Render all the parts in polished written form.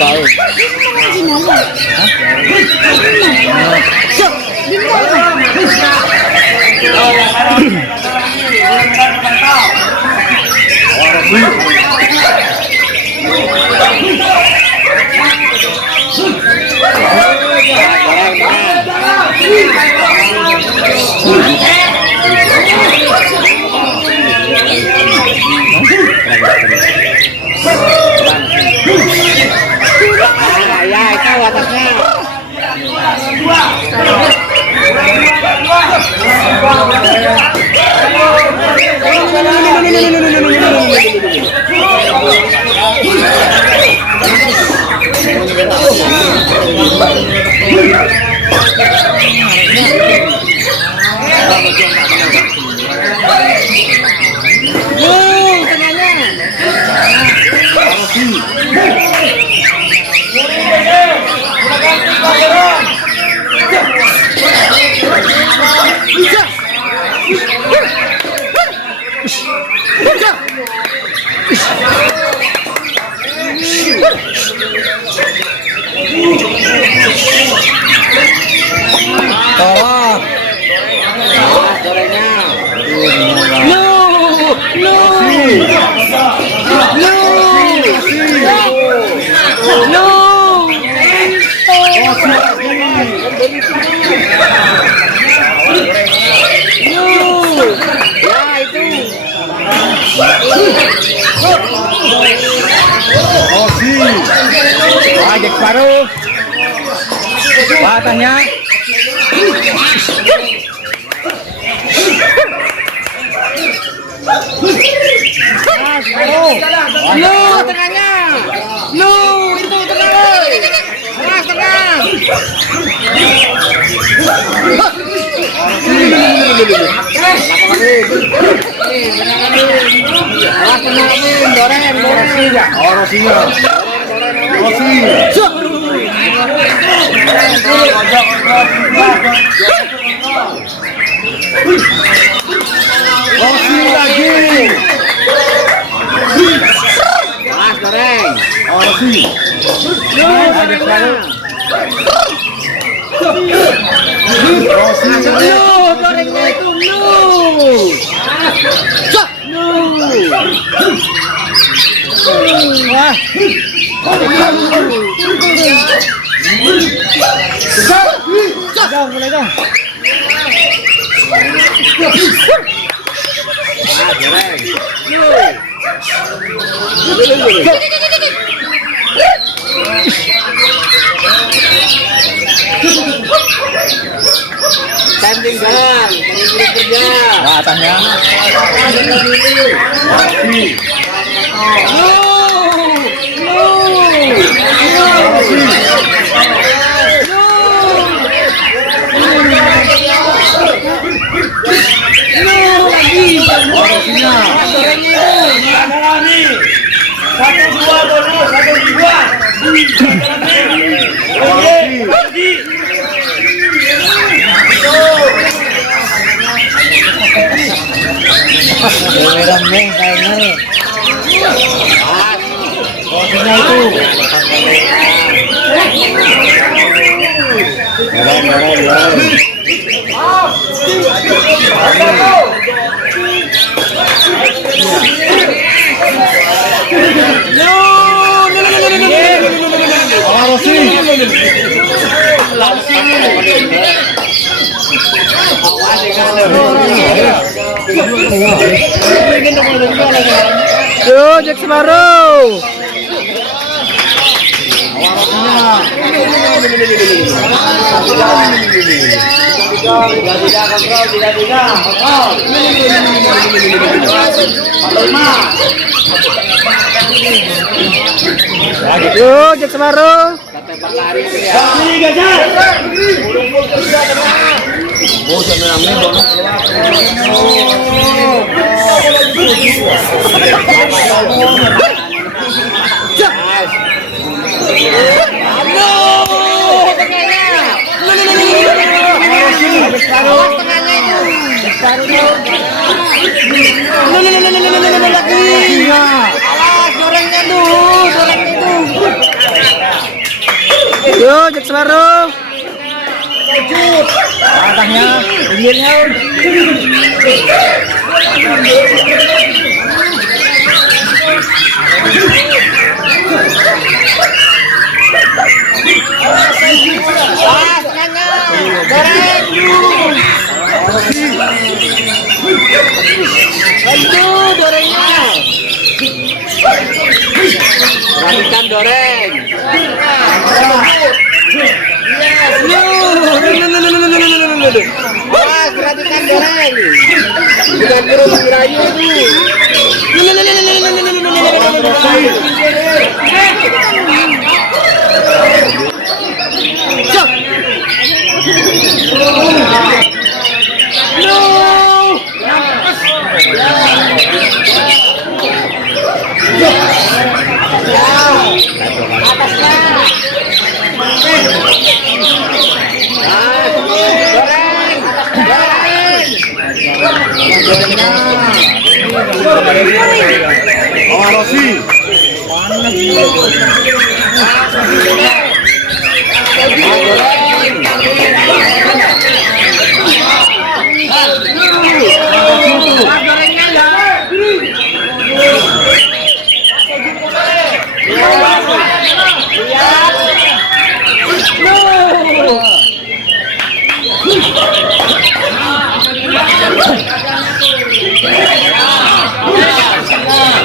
tahu. Ya, itu atasnya. Ajak baru batangnya. Lu tengahnya. Lu itu tengah. Awas tengah. Tinggal kerja. Atasnya. Rame kayaknya. Kopinya itu. Yo, Jack Semarang. Yo, Jack Semarang. Oh, Semarang. Tangkahnya, inginnya. Aduh, dorengnya. Rapikan doreng. Wah, perhatikan doreng. Bukan burung birahi itu.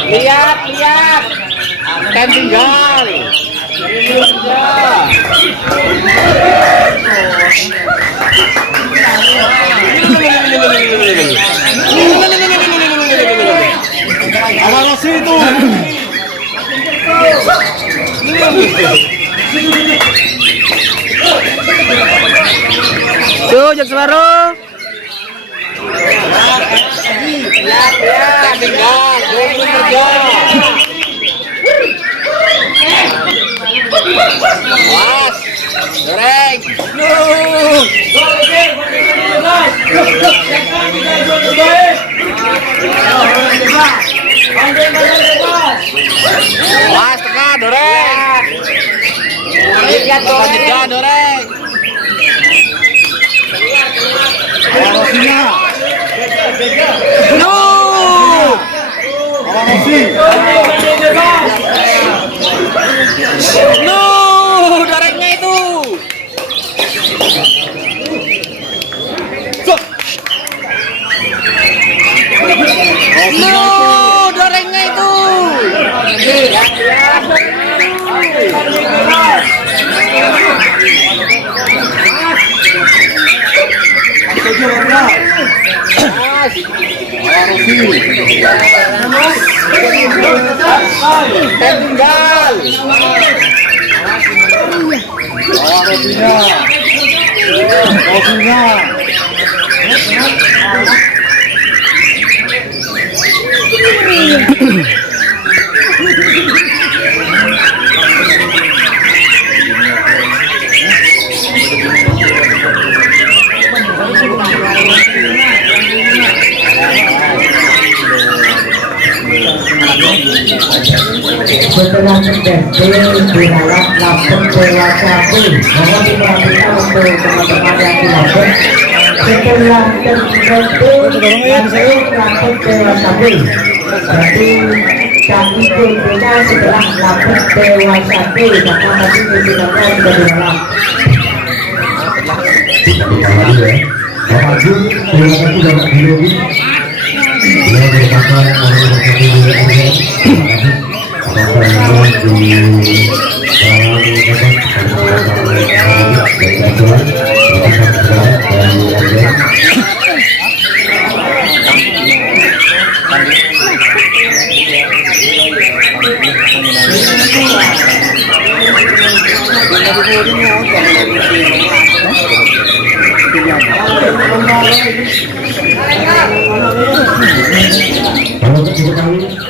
Lihat, kan tinggal. Awas itu. Tuh, jak Semarang. Lihat, tinggal. Doreng kerja. Awas, doreng. Awas, tengah doreng. Lihat doreng, doreng. Dorengnya itu. Dorengnya itu. Tinggal. Setelah terbentuk di dalam laptop dewasa pun mohon diperhatikan untuk teman-teman yang di laptop. Setelah terbentuk laptop dewasa pun jadi kaki pintunya setelah laptop dewasa pun karena tadi pintunya sudah di dalam. Kalau